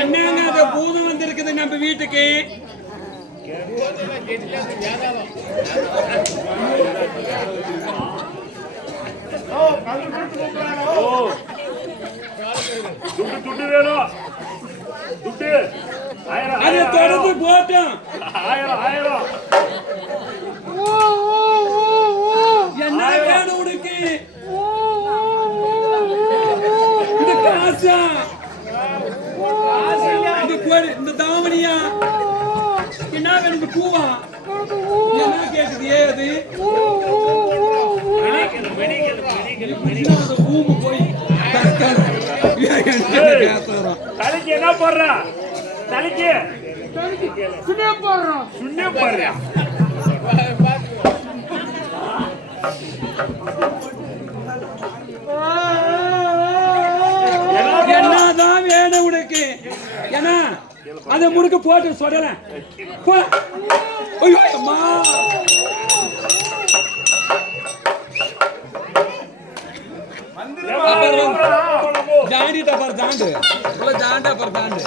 என்னங்க அந்த பூதம் வந்திருக்குது நம்ம வீட்டுக்கு? துட்டு வேணும். துட்டு அதை தொடர்ந்து போட்டோம். 1000 என்ன வேணும் உனக்கு? இந்த காசா, இந்த தாவணியா, என்ன வேணும்? இந்த பூவா என்ன கேக்குது? ஏது பூமு போய் தலைக்கு என்ன போடுற? தலைக்கு சுண்ணம் போடுறோம். சுண்ணம் போடுறியா? என்னதான் வேணும் உனக்கு? ஏன்னா அதை முறுக்கு போட்டு சொல்லல. அம்மா ஜாண்டிட்ட பாரு, தாண்டு ஜாண்டா பாரு, தாண்டு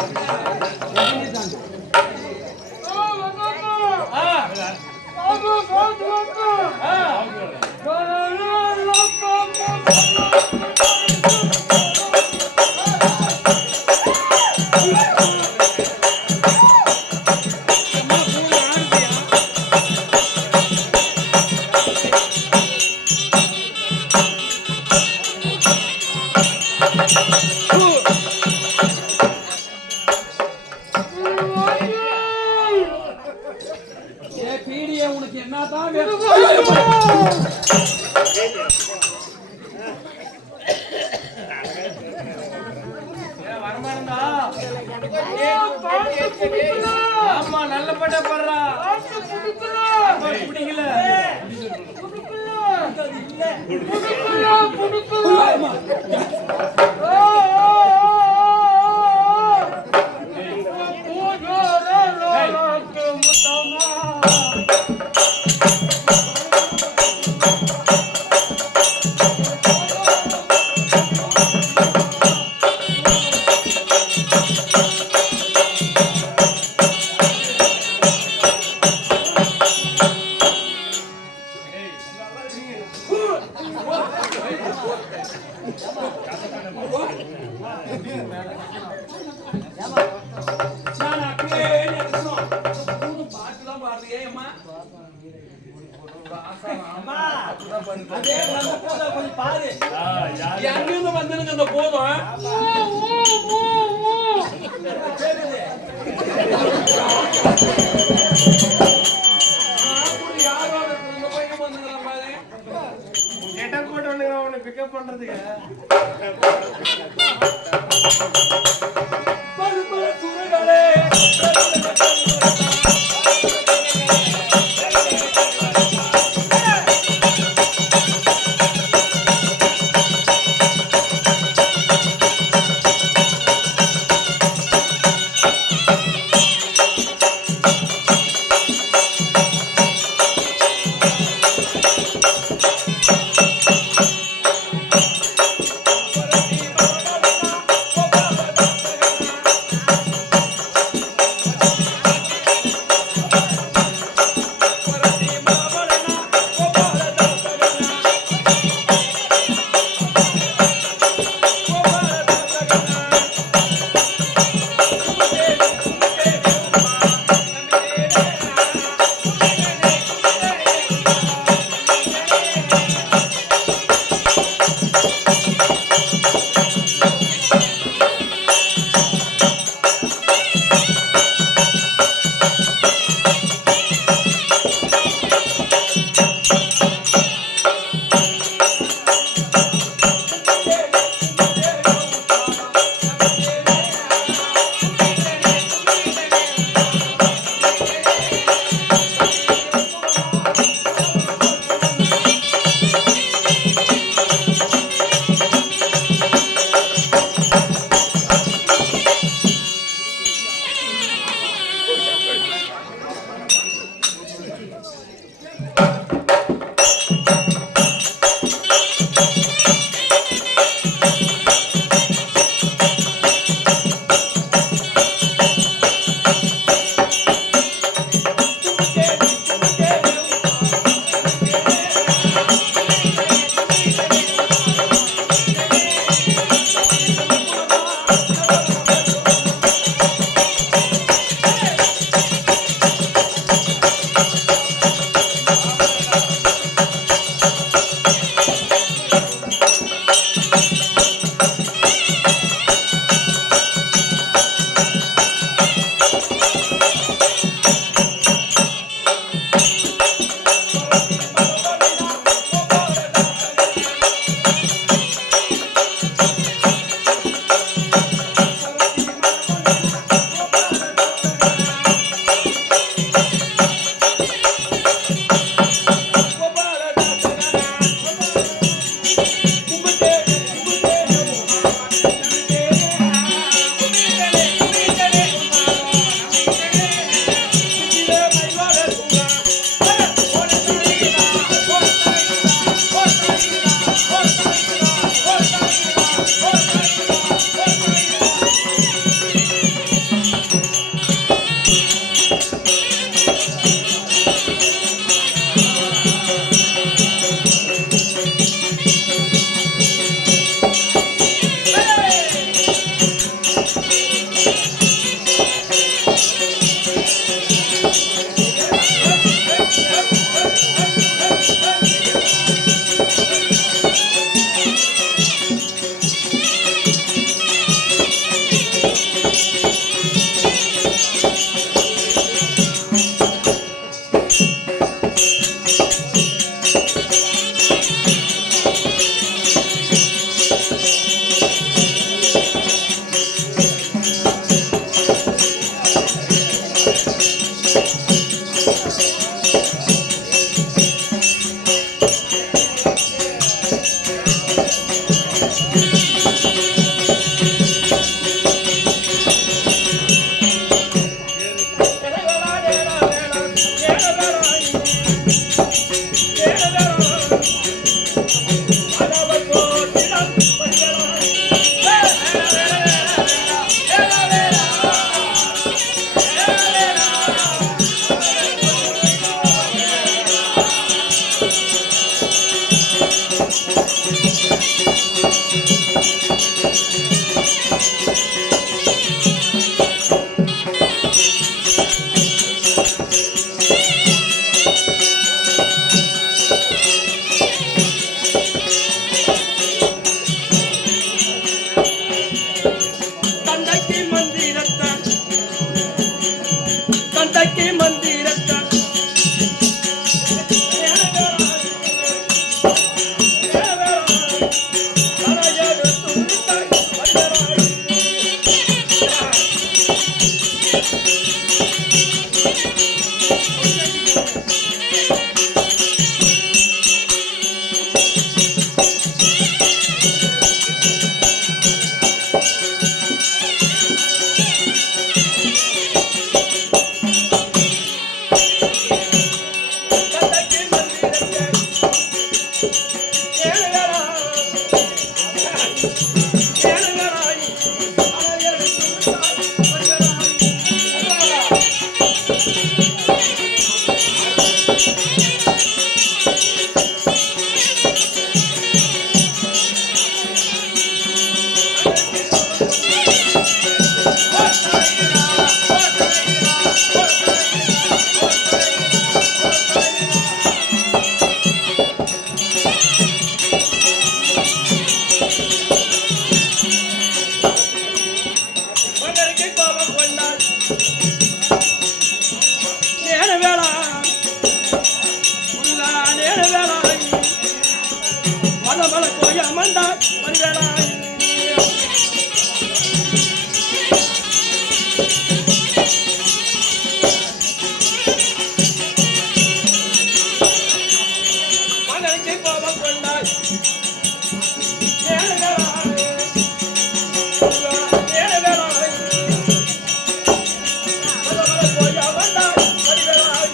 உனக்கு என்னதான் வேணும்? ஆமா, நல்ல பட்ட படுறா. பிடிக்கல. எங்கிருந்து வந்துருங்க இந்த போதும்? பிக்கப் பண்றதுக்கு தந்தைக்கு மந்திரத்தான் தந்தைக்கு மந்திரத்தான் மகனுக்கு கோபம் கொண்டாள் நேர வேளா நேர வேளாய் மலமல கோய அமர்ந்தாள் மறுவேளாய் மகனுக்கு கோபம் கொண்டாள் நேர வேளாய் நேர வேளாய் மலமல கோய அமர்ந்தாள் மறுவேளாய்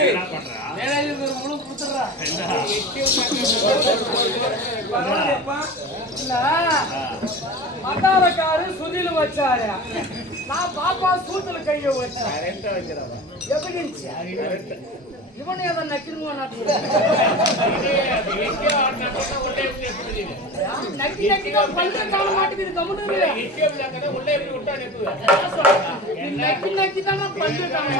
என்ன பண்றா? முழு கொடுத்துடுறா மட்டாரக்காரு சுதில் வச்சாரு நான் பாப்பா சூத்துல கைய வச்சேன் எப்படி இருந்துச்சு இவனே அதை நக்கிருமா நக்கி நக்கி பல்ல காண மாட்டேங்குது கம்முன்னு நக்கி நக்கி தானே பல்ல காண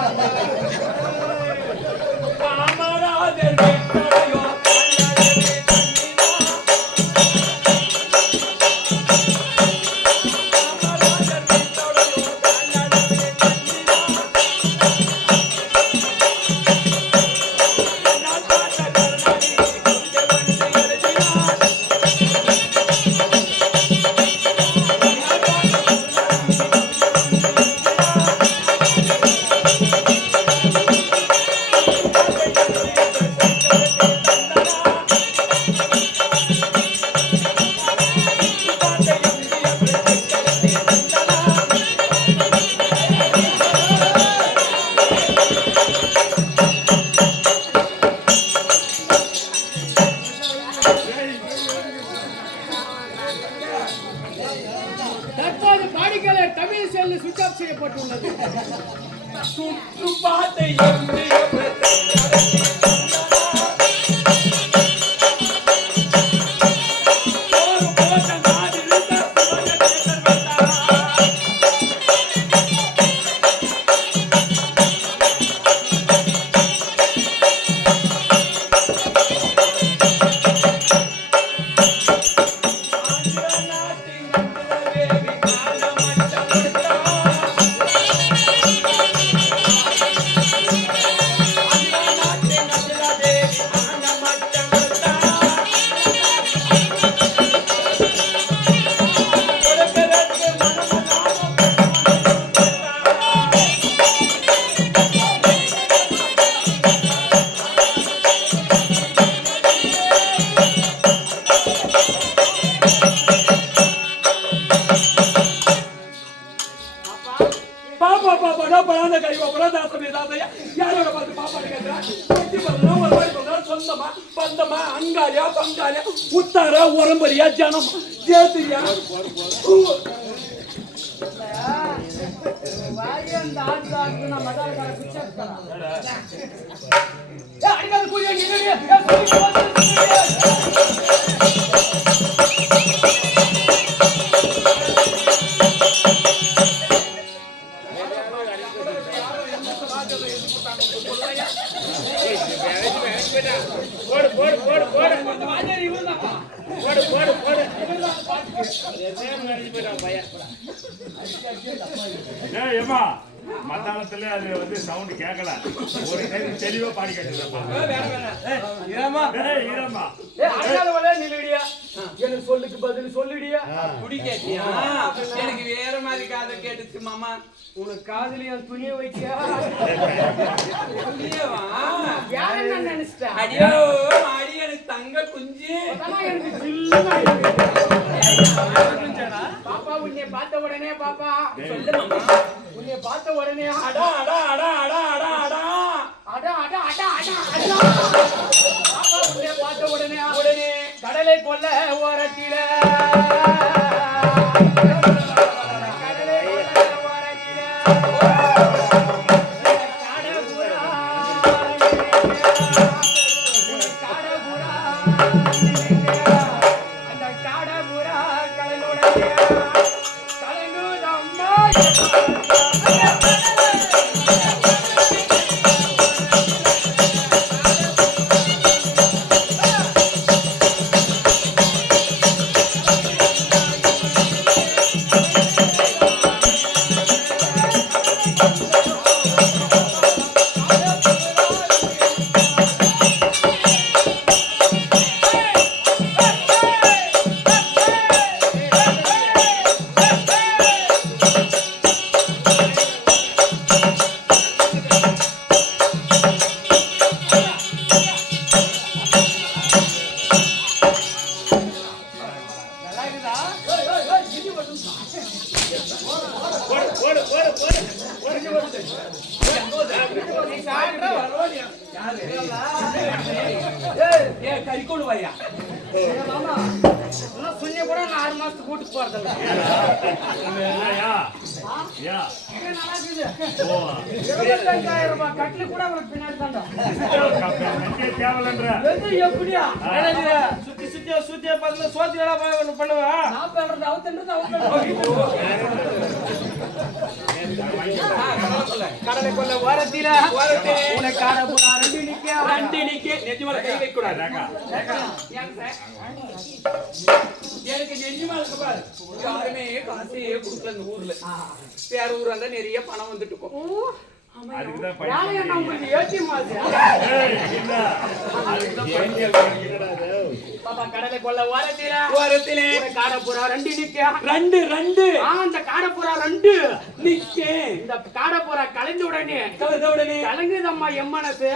தற்போது பாடிக்கலர் தமிழ் செல்லு சுவிட்ச் ஆஃப் செய்யப்பட்டுள்ளது. சுற்று பாதை உத்தாரா உரம்பரியா ஜனம் ஜேத்தியா அந்த ஆட்காருக்கு நான் மதாரக்கார சுவிட்ச் ஆஃப் அடிக்காத கூலியா மத்தாளத்துல அது வந்து சவுண்ட் கேட்கல ஒரு தெளிவா பாடி கேட்டுருப்பா. எனக்கு சொல்லுக்கு பதில் சொல்லிடியா குடி கேட்டியா எனக்கு வேற மாதிரி காதை கேட்டுச்சு மாமா உனக்கு காதுல என் துணியை வச்சியா துணியவா யார நான் நினைச்சிட்டேன் அடியோ மாடி எனக்கு தங்க குஞ்சு எனக்கு ஜில்லுன்னு ஆயிடுச்சு. பாப்பா உன்னை பார்த்த உடனே பாப்பா சொல்லு மாமா உன்னை பார்த்த உடனே அடா அடா அடா அடா அடா அடா அடா அடா அடா அடா அடா பாப்பா உன்னை பார்த்த உடனே உடனே கடலை கொல்ல ஓரத்தில கடலை கொல்ல ஓரத்தில காடபுரா காடபுரா அந்த காடபுரா கலனுடைய கலங்குதம்மா கறிக்கொண்டு வாயா சுண்ணிய கூட நான் 6 மாசத்துக்கு கூட்டு போறதில்ல நல்லா இருக்குது 25,000 ரூபாய் கட்டில கூட அவனுக்கு பின்னாடி தாண்டா எது எப்படியா சுத்தி சுத்தியா சுத்தியா பார்த்து சோத்து வேலை பண்ணுவா நான் பண்றது அவத்தன்றது கடலை கொல்ல ஓரத்தில உனக்கு காட போனா ரெண்டு நிக்க நெஞ்சு மேல கை வைக்க கூடாது எனக்கு நெஞ்சு மேல பாரு யாருமே காசையே கொடுக்கல இந்த ஊர்ல வேற ஊரா இருந்தா நிறைய பணம் வந்துட்டு இருக்கும் கடலை கொல்ல ஓரத்திலே காடப்புறா ரெண்டு நிக்க ரெண்டு ரெண்டு அந்த காடப்புறா ரெண்டு நிக்க இந்த காடப்புறா கலந்த உடனே கலங்குதம்மா எம்மனசு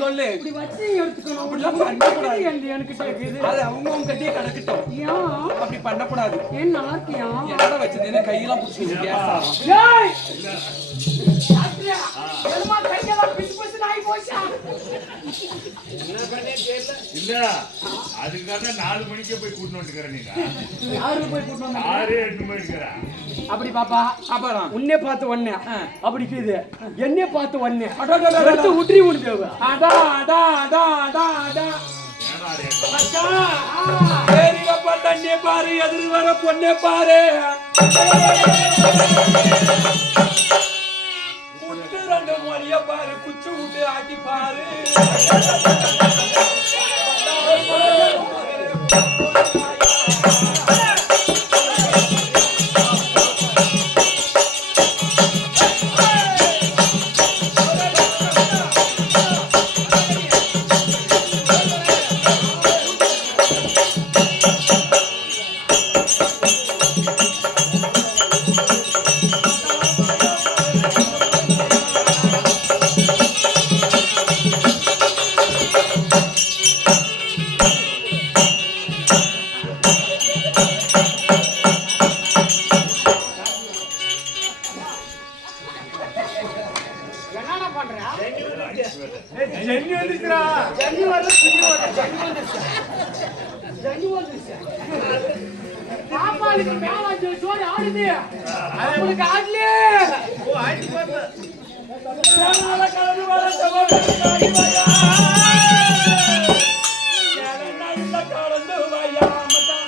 சொல்லு இப்படி வச்சு எடுத்துக்கணும் அது அவங்க கட்டியே கிடக்கட்டும் அப்படி பண்ணக்கூடாது என்னடா வச்சது கையெல்லாம் பிடிச்சி இல்ல அதுக்காக 4 மணிக்கே போய் கூட்டிட்டு வந்துக்கிறேன். 6-8 மணிக்கு அப்படி பாப்பா அப்புறம் உன்னை பார்த்து ஒண்ணே அப்படி இருக்குது என்னைய பார்த்து ஒண்ணே அடுத்து உட்ரி முடிஞ்சவ அடா அடா அடா அடா அடா அக்கா ஏரிகப்ப தண்ணி பாரு எதிர் வர பொண்ணே பாரு முட்டு ரெண்டு மொழிய பாரு குச்சி விட்டு ஆட்டி பாரு ஜன்னி வந்துச்சுடா. ஜன்னி வரல, சுத்தி வரல, ஜன்னி வந்துருச்சு. ஜன்னி வந்துருச்சு. பாப்பாளுக்கு மேல அஞ்சு ஜோடி ஆடுது. அவளுக்கு ஆடலையே. ஓ ஆடி பாப்பா. நாள கலந்து வர தவறு வாயா. நல்ல கலந்து வாயா மதா.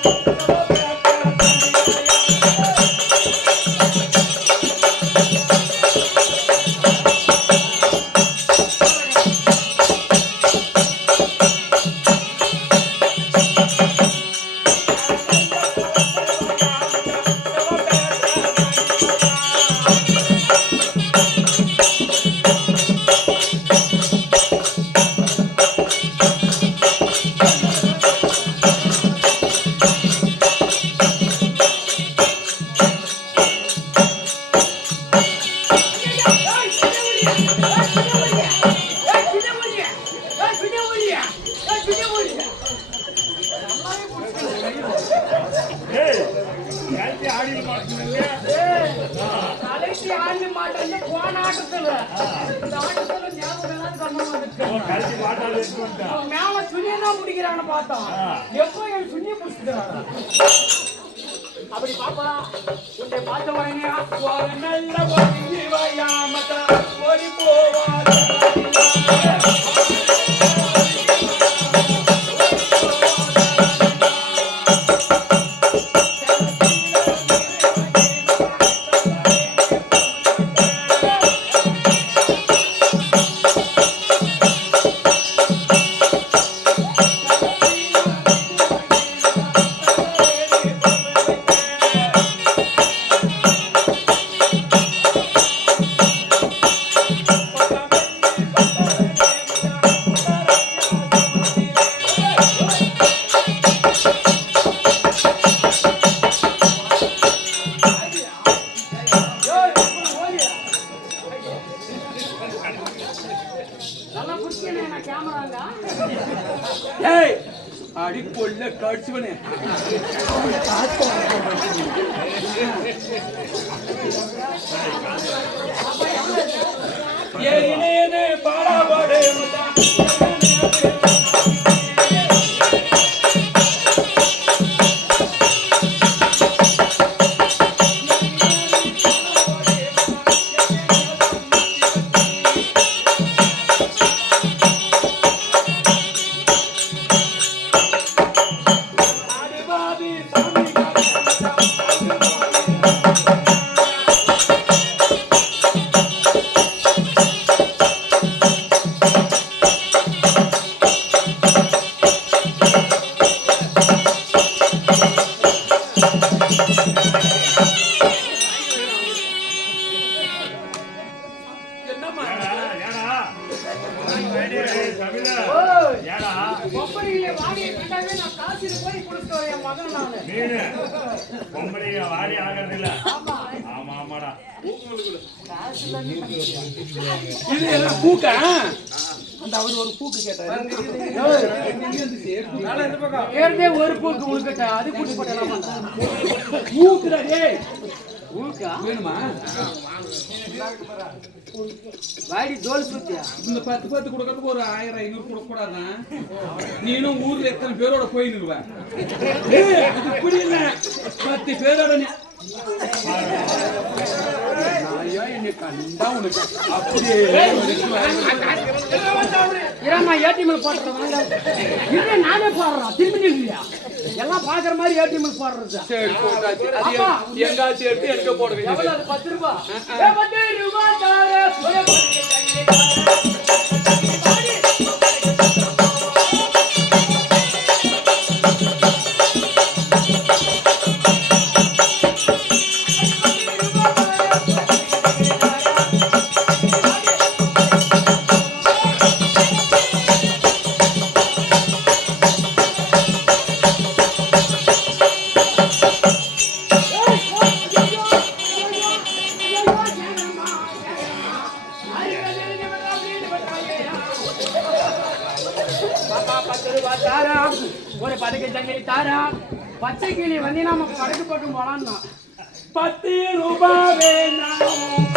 மேல சுனியதான் முடிக்கிறான்னு பார்த்தோம். எப்போ என் சுனிய புடிச்சுக்கிறாங்க. அப்படி பாப்பா உன்னை பார்த்த உடனே ஒரு நல்ல ஒதுங்கி வாயா மதா. ஓடி போவாத. ஏய் அடி கொல்ல கடிச்சுவனே. ஏனே பாடாபாடே மதா. பூக்கா அந்த அவர் ஒரு பூக்கு கேட்டாரு. ஒரு பூக்கு உழுக்கட்ட அது கூட்டி போட்டலாம். பூக்குடா டேய். பூக்கா வேணுமா? வாடி தோல் சுத்தியா இந்த 10 கொடுக்கறதுக்கு ஒரு 1000 500 கொடுக்க கூடாதா? நீனும் ஊர்ல எத்தனை பேரோட போயிடுவ? அது இப்படி இல்ல, 10 பேரோட நீ என்னை கண்டா உனக்கு அப்படியே ஏடிஎம் போடுறேன். இல்ல நானே போடுறேன். திரும்பி இல்லையா எல்லாம் பாக்குற மாதிரி ஏடிஎம் போடுறது. எங்காச்சும் எடுத்து எங்க போடுவீங்க? 10 ரூபாய். வடக்கு பக்கம் போலான்னா 10 ரூபாய் வேணாம்.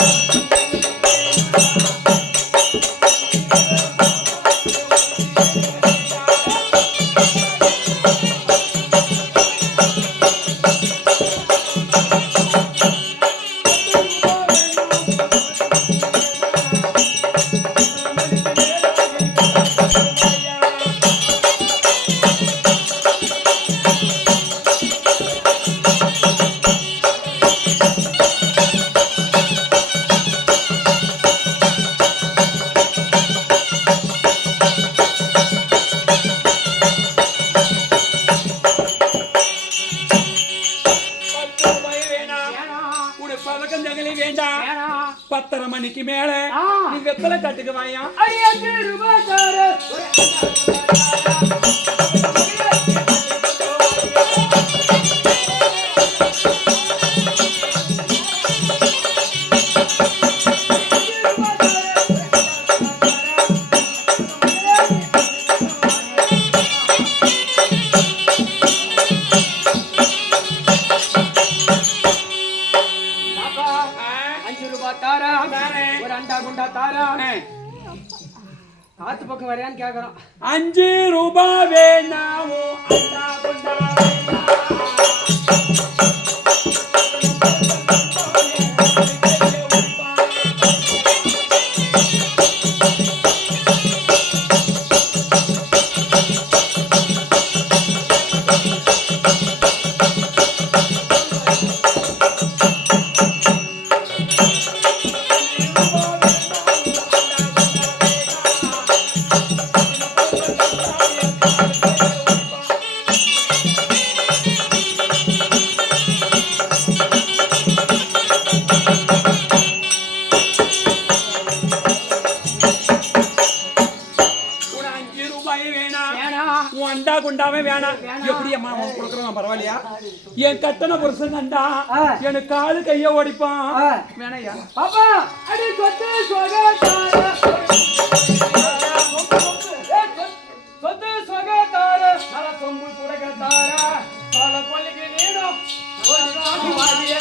வேண்டாம். 10:30 மணிக்கு மேல நீங்க எத்தனை கட்டுக்கு வாயா? 5 ரூபாய் தாரு. காத்து பக்கம் வரையான்னு கேக்குறோம். 5 ரூபாய் வேணாமோ அண்டா குண்டா குண்டாவே வேணாம். எப்படி அம்மா கொடுக்குறோம் பரவாயில்லையா? என் கட்டண புருஷன் கண்டா எனக்கு காலு கைய ஓடிப்பான். வேணையா பாப்பா அடி சொத்து சொகதார சொத்து சொகதார நல சொம்பு குடகதார கால கொல்லிக்கு நீனோ வாடிய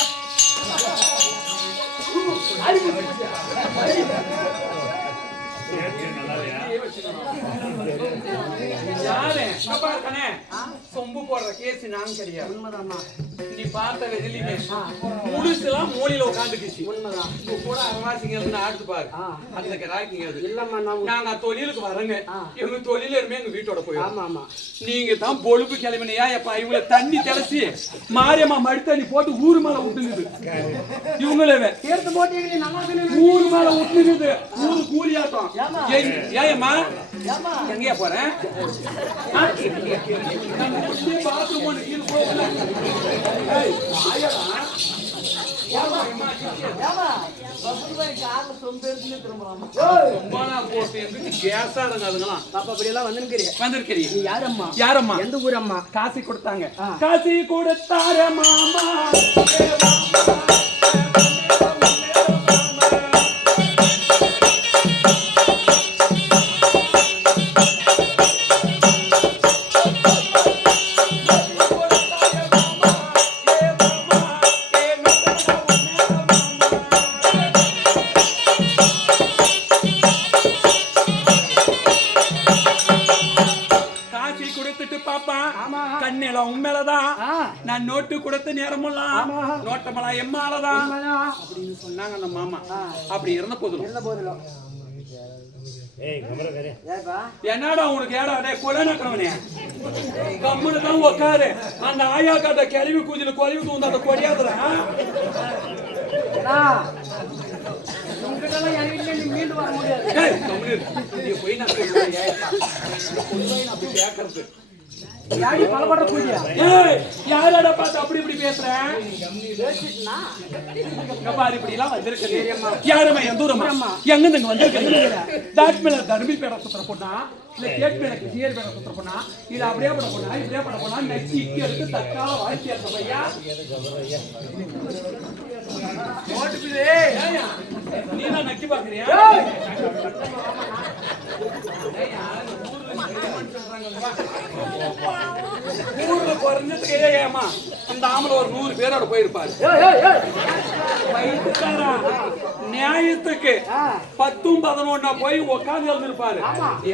சொம்பு போடுற கேஸ் நான் கிடையாது. உண்மைதாம்மா. நீ பார்த்த எதுலையுமே முழுசுலாம் மூலையில உட்காந்துக்குச்சு. உண்மைதான். இப்போ கூட அரவாசிங்க ஆடுத்து பாரு. அந்த கிராக்கிங்க அது இல்லம்மா. நாங்க தொழிலுக்கு வரங்க. எங்க தொழில இருமே எங்க வீட்டோட போய். ஆமா ஆமா. நீங்க தான் பொழுப்பு கிளம்பினியா? எப்ப இவங்களை தண்ணி தெளசி மாரியம்மா மடி தண்ணி போட்டு ஊரு மேல விட்டுங்குது. இவங்களே சேர்த்து போட்டு நல்லா ஊரு மேல விட்டுங்குது. ஊரு கூலியாட்டம். ஏயம்மா எங்கேயா போறேன்? பாத்ரூம் ஒன்று கீழே போகல. யாரம்மா? எந்த ஊரம்மா? காசி கொடுத்தாங்க. காசி கொடுத்தார மாமா. கண்ணெல்லாம் உண்மையிலதான். நான் நோட்டு கொடுத்த நேரமெல்லாம் நோட்டமெல்லாம் எம்மாலதான் அப்படின்னு சொன்னாங்க அந்த மாமா. அப்படி இருந்த போதிலும் என்னடா உனக்கு ஏடா கொலைனே கம்முனு தான் உக்காரு. அந்த ஆயா காட்ட கிளவி கூஞ்சில கொலைவி தூந்து அந்த கொடியாதுல மீண்டு வர முடியாது. போய் நான் கேட்கறது பலபடுற பூஜை யாரோட பார்த்து அப்படி இப்படி பேசுறேன்? இப்படி எல்லாம் வந்திருக்கு. யாருமா எந்த ஊரம்மா? எங்க இங்க வந்திருக்க? தாட் மேல தர்மி பேர சுத்துற பொண்ணா இல்ல கேட் மேல கியர் பேர சுத்துற பொண்ணா இல்ல அப்படியே பட பொண்ணா இப்படியே பட பொண்ணா நச்சி இக்கி எடுத்து தக்கால வாழ்க்கை ஏற்ற பையா ஓட்டுக்குதே. நீ தான் நக்கி பாக்குறியா? ஊர்ல குறைஞ்சதுக்கு ஏமா இந்த ஆம்பளை ஒரு 100 பேரோட போயிருப்பாரு. வயிற்றுக்காரா நியாயத்துக்கு 10 11 போய் உட்காந்து எழுந்திருப்பாரு.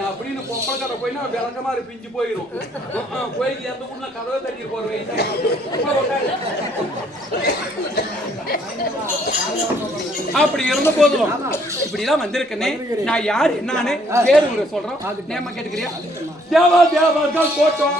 அப்படின்னு பொம்பளை கடை போயினா விளக்கமா பிஞ்சு போயிடும். போய் எந்த ஊர்ல கதவை தட்டிட்டு போற வயசு அப்படி இருந்த போதும் இப்படிலாம் வந்திருக்கேனே. நான் யார் என்னன்னு பேரு சொல்றோம். நேமா கேட்டுக்கிறியா? தேவா தேவர்கள் போட்டோம்.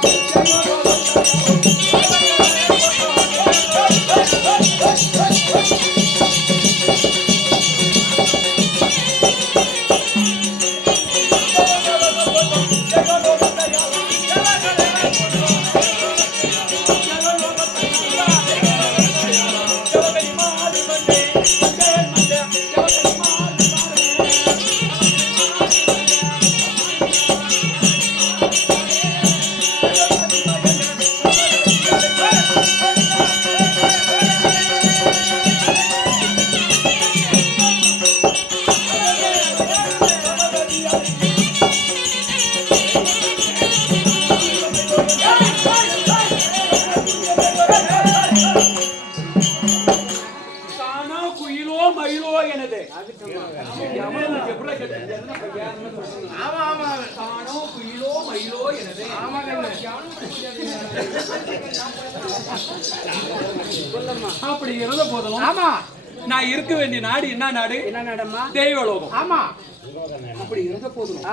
அப்படி இருந்த போதும் நான் இருக்க வேண்டிய நாடு என்ன நாடு? என்ன நாடம்மா? தெய்வலோகம். ஆமா. அப்படி இருந்த போதும்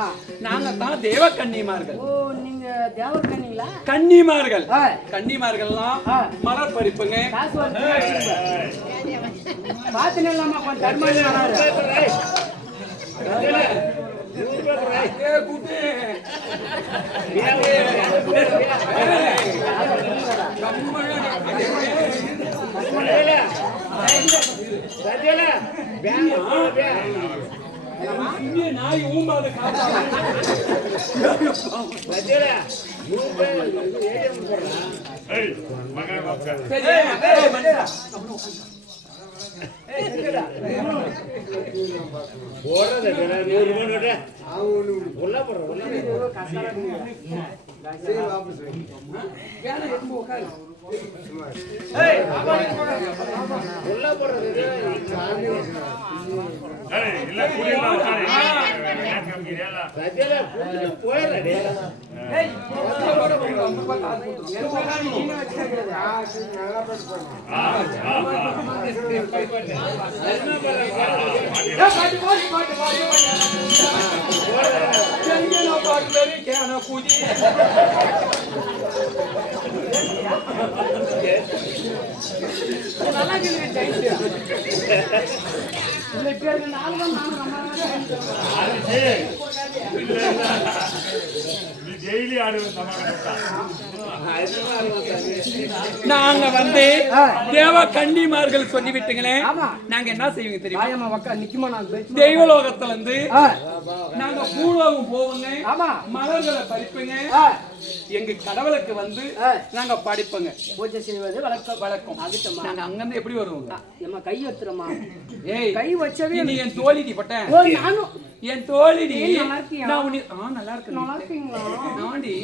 நாங்க தான் தேவ கன்னிமார்கள். ஓ, நீங்க தேவர் கன்னிங்களா? கன்னிமார்கள். கன்னிமார்கள்லாம் மலர் பறிப்புங்க. பாத்து நில்லாமா கொஞ்சம் தர்மானி வராரு. நாய் ஊம்பாத நாங்க வந்து தேவ கன்னிமார்கள் சொல்லிவிட்டுங்களே. நாங்க என்ன செய்வீங்க தெரியுமா? தெய்வலோகத்துல இருந்து நாங்க பூலோகம் போவோங்க. மலர்களை பறிப்புங்க. எங்க கடவுளுக்கு வந்து நாங்க படிப்போங்க. பூஜை செய்வது வழக்கம். நாங்க அங்க இருந்து எப்படி வருவோங்க? நம்ம கை வச்சுறோமா? ஏய், கை வச்சவே நீ என் தோழிடி பட்டேன். நானும் என் தோழிடி. நல்லா இருக்கியா? நல்லா இருக்கு. நல்லா இருக்கீங்களா? நாடி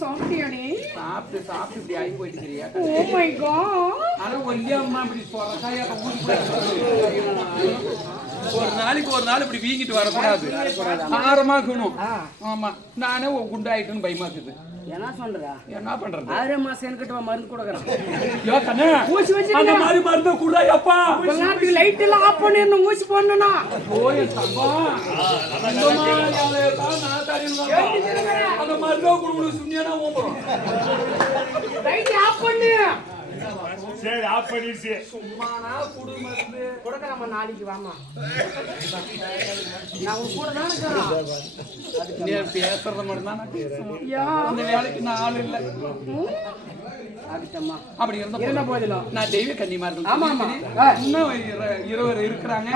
சாப்பிட்டியாடி? சாப்பிட்டு இப்படி ஆகி போயிட்டு. Oh my god. ஆனா ஒல்லியம்மா இப்படி சொரக்காயா ஒரு நாளைக்கு ஒரு நாள் இப்படி வீங்கிட்டு வரக்கூடாது. ஆரமா இருக்கணும். ஆமா, நானே குண்டாயிட்டுன்னு பயமா இருக்குது. என்ன சொல்றா? என்ன பண்றது? 6 மாசம் என்கிட்ட மருந்து கொடுக்கறேன். யோ கண்ணே, ஊசி வச்சிருக்க. அந்த மாதிரி மருந்து குடாயப்பா. எல்லாத்துக்கு லைட் எல்லாம் ஆஃப் பண்ணிரணும். ஊசி போடணும்னா. ஓய் தங்கம். இந்த மாதிரி யாரே தான் நான் தரேன்னு அந்த மருந்து குடுக்குற சுண்ணியானா ஓம்பறோம். லைட் ஆஃப் பண்ணு. சரி, ஆஃப் பண்ணிடுச்சு. சும்மானா குடு மருந்து கொடுக்கறமா. நாளைக்கு வாமா. நான் உன் கூட தான் இருக்கேன். நீ பேசுறது மட்டும் தான் நான் பேசுவேன். அந்த வேலைக்கு நான் ஆள் இல்லை. அப்படி இருந்த போதிலும் நான் தெய்வ கன்னிமார்கள். ஆமா ஆமா, இன்னும் 20 இருக்கிறாங்க.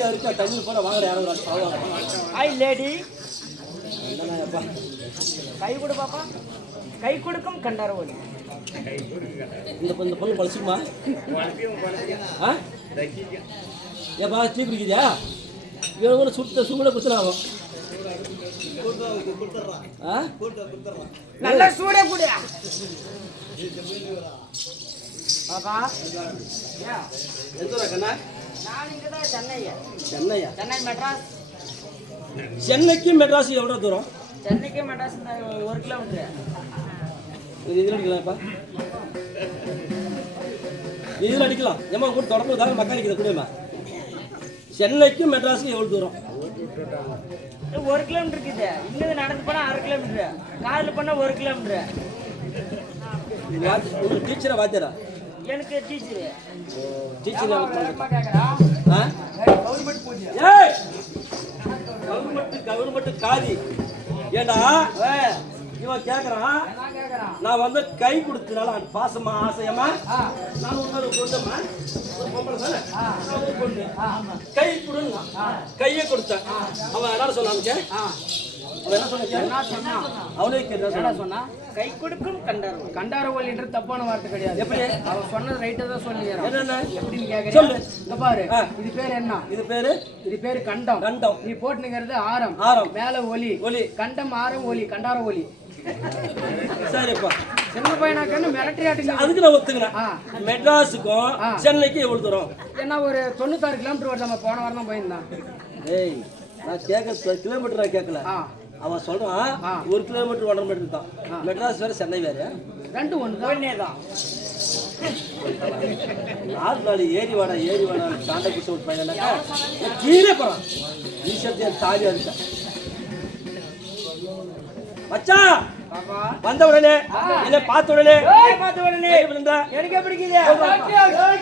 காலியா இருக்கு தண்ணி போட வாங்குற யாரும் பாவாங்க ஹாய் லேடி என்னப்பா கை கொடு பாப்பா கை கொடுக்கும் கண்டார ஒலி இந்த பொண்ணு பழசுமா ஆ ஏப்பா டீ குடிக்குதா இவன் கூட சுத்த சூட குத்துறாகும் நல்லா சூடே குடியா பாப்பா எந்த கண்ணா நான் இங்க தான் சென்னையா சென்னை மெட்ராஸ் சென்னைக்கு மெட்ராஸ் எவ்வளோ தூரம் சென்னைக்கு மெட்ராஸ் 1 கிலோமீட்டர் இதில் அடிக்கலாம்ப்பா இதில் அடிக்கலாம் ஏமா கூட தொடர்பு தான் மக்கள் அடிக்கிற கூடமா சென்னைக்கு மெட்ராஸுக்கு எவ்வளோ தூரம் 1 கிலோமீட்டர் இருக்குது இங்க நடந்து போனா 1/2 கிலோமீட்டர் கார்ல போனா 1 கிலோமீட்டர் உங்களுக்கு டீச்சரா வாத்தியாரா எனக்கு டீச்சர் கேக்குறா கவர்மெண்ட் காதி ஏண்டா இவன் கேக்குறான் நான் வந்து கை கொடுத்தனால பாசமா ஆசையமா நான் உன்னோட கொண்டமா கை கொடுங்க கையை கொடுத்தேன் அவன் என்ன சொன்னாங்க அவனே சொன்னா கை கொடுக்கும் கண்டாரவல்லின்றது தப்பான வார்த்தை கிடையாது எப்படி அவன் சொன்னது ரைட்டா தான் சொல்லிடுறான் என்னென்ன எப்படின்னு கேக்குறேன் இங்க பாரு இது பேர் என்ன இது பேரு கண்டம் கண்டம் நீ போட்டுங்கிறது ஆரம் மேல ஒலி கண்டம் ஆரம் ஒலி கண்டார ஒலி சரிப்பா சின்ன பையனாக்கு மிரட்டி ஆட்டுங்க அதுக்கு நான் ஒத்துக்கிறேன் மெட்ராஸுக்கும் சென்னைக்கு எவ்வளவு தூரம் என்ன ஒரு 96 கிலோமீட்டர் வருது நம்ம போன வாரம் தான் போயிருந்தான் ஏய் நான் கேட்க கிலோமீட்டர் நான் கேட்கல அவன் சொல்றான் 1 கிலோமீட்டர் 1.5 மீட்டர் தான் மெட்ராஸ் வேற சென்னை வேற ரெண்டும் ஒண்ணே தான் 4 நாள் ஏறி வாடா தாண்ட குடிச்சு விட்டு பையனாக்கா கீழே போறான் ஈசத்திய தாலியா இருக்கா மச்சான் வந்த உடனே என்ன பார்த்த உடனே எனக்கு எப்படி இருக்குது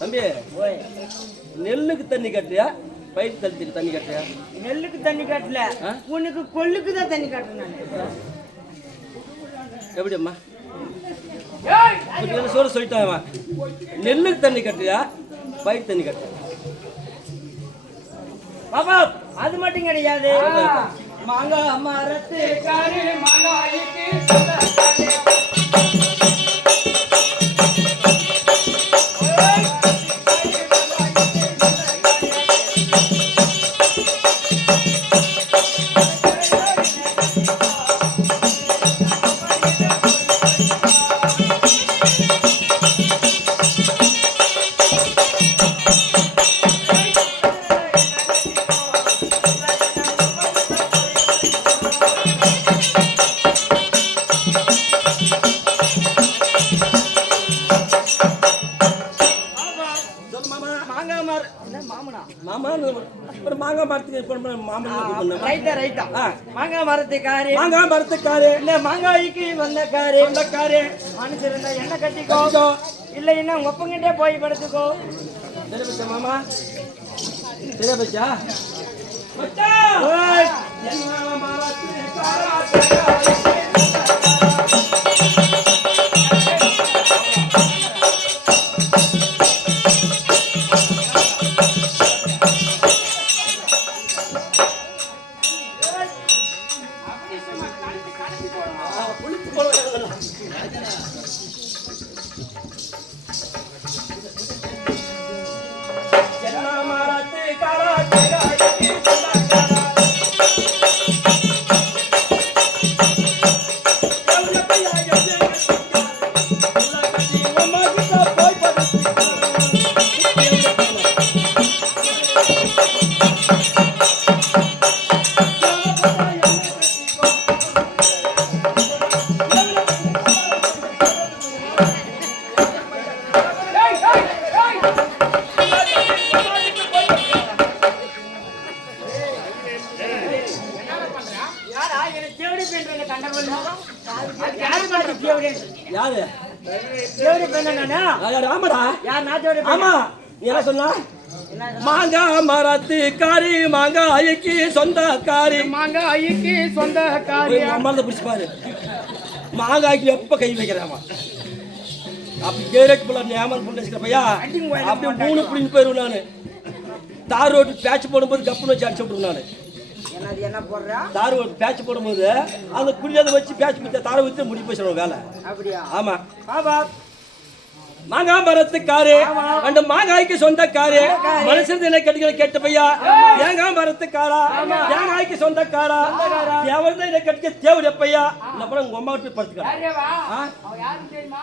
தம்பி நெல்லுக்கு தண்ணி கட்டுறியா பயிர் தள்ளிக்கு தண்ணி கட்டுறியா நெல்லுக்கு தண்ணி கட்டல உனக்கு கொள்ளுக்கு தான் தண்ணி கட்டுறேன் எப்படி அம்மா சோறு சொல்லிட்டான் நெல்லுக்கு தண்ணி கட்டுறியா பயிர் தண்ணி கட்டுறியா பாபா அது மட்டும் கிடையாது மாங்காய் மரத்து காரு மாங்காய்க்கு மாங்காய் மரத்துக்காரு இல்ல மாங்காய்க்கு வந்தக்காரு மனுஷன் என்ன கட்டிக்கோ இல்ல என்ன உங்க ஒப்பங்கிட்டே போய் படுத்துக்கோ மாமா சரியா பச்சா யாரு தேவடி பெண்ணா நானு? ஆமாடா யார் நான் தேவடி ஆமா நீ என்ன சொன்னா மாங்காய் மரத்துக்காரி மாங்காய்க்கு சொந்தக்காரி மாங்காய்க்கு சொந்தக்காரி. அம்மாத பிடிச்சு பாரு மாங்காய்க்கு எப்ப கை வைக்கிறாமா அப்படி கேரட் புள்ள ஞாபகம் பண்ணி பையா அப்படியே 3 புடின்னு போயிருவேன் நானு. தார் ரோட்டு பேட்ச் போடும்போது கப்புன்னு வச்சு அடிச்சு விட்டுருவேன் நானு. என்னது என்ன போடுறா? தார் ரோட்டு பேட்ச் போடும்போது அந்த குடியாத வச்சு பேட்ச் பிடிச்ச தாரை வச்சு முடி போயிடுவோம் வேலை. அப்படியா? ஆமா பாபா மாங்காய் மரத்துக்காரு அந்த மாங்காய்க்கு சொந்தக்காரு மனுஷன் என்ன கட்டிகளை கேட்ட பையா தேங்காய் மரத்துக்காரா தேங்காய்க்கு சொந்தக்காரா தேவன் என்ன கட்டிக்க தேவைய பையா அப்புறம் உங்க அம்மா போய் படுத்துக்க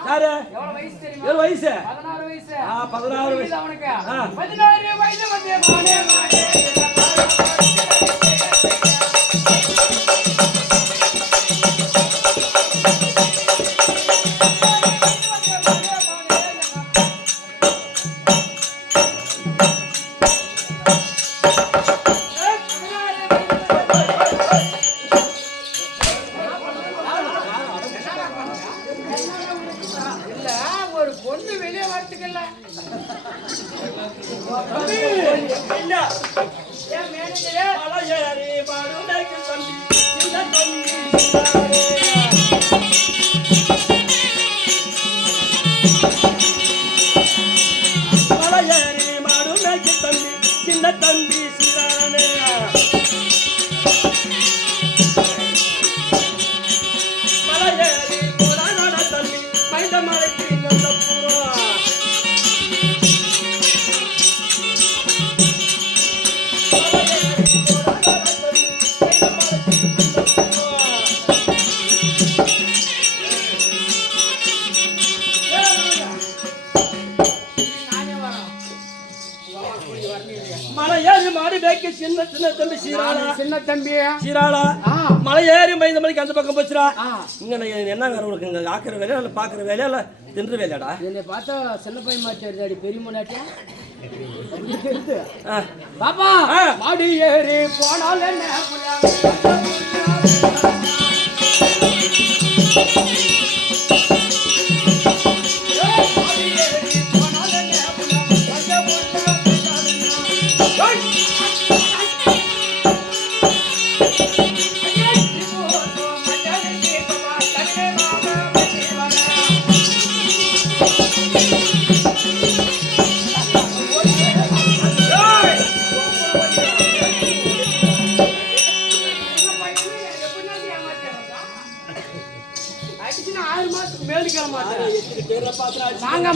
யாரு எவ்வளவு வயசு 16 வயசு. 16 வயசு அவனுக்கு 16 வயசு வந்து ஒரு பொண்ணு வெளியே வரத்துக்கல்ல. ஏன் மேனேஜரே சின்ன தம்பி சீரானே மலையேறி போராட தம்பி மைந்த மலைக்கு நல்ல பூரா மலையேறி மாடி பேக்கி சின்ன சின்ன தம்பி சீராளா சின்ன தம்பி சீராளா மலையேறி மைந்த மலைக்கு அந்த பக்கம் போச்சுடா இங்க என்ன வேற உனக்கு இங்க ஆக்குற வேலையா இல்ல பாக்குற வேலையா இல்ல தின்ற வேலையாடா என்னை பார்த்தா சின்ன பையன் மாட்டாடி பெரிய முன்னாட்டியா பாப்பா மாடி ஏறி போனால் என்ன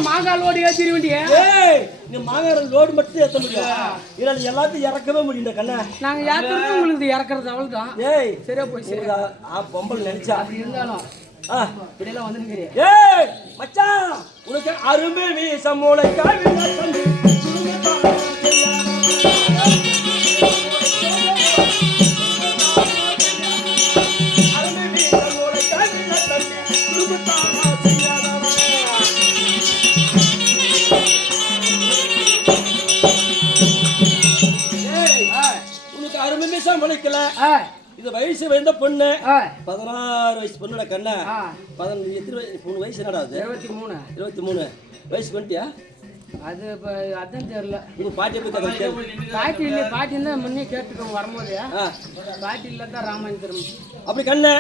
மாங்காய் லோடு ஏற்றிட வேண்டிய நீ மாங்காய் லோடு மட்டும் ஏற்ற முடியும் இல்ல எல்லாத்தையும் இறக்கவே முடியும் கண்ணா நாங்க ஏற்றது உங்களுக்கு இறக்குறது அவ்வளவுதான் ஏய் சரியா போய் பொம்பல் நினைச்சா அப்படி இருந்தாலும் இப்படியெல்லாம் வந்துருக்கிறேன் ஏய் மச்சான் உனக்கு அருமை வீச மூளைக்காய் தம்பி இது வயசு வந்த பொண்ணு 16 வயசு பொண்ணுட கண்ணா 3 வயசு என்னடா அது 23 வயசு பண்ணிட்டியா அது அதான் தெரியல உங்க பாட்டி பாட்டி இல்லை பாட்டி தான் முன்னே கேட்டுக்கோங்க வரும்போது பாட்டி இல்ல தான் ராமாயணம் அப்படி கண்ணு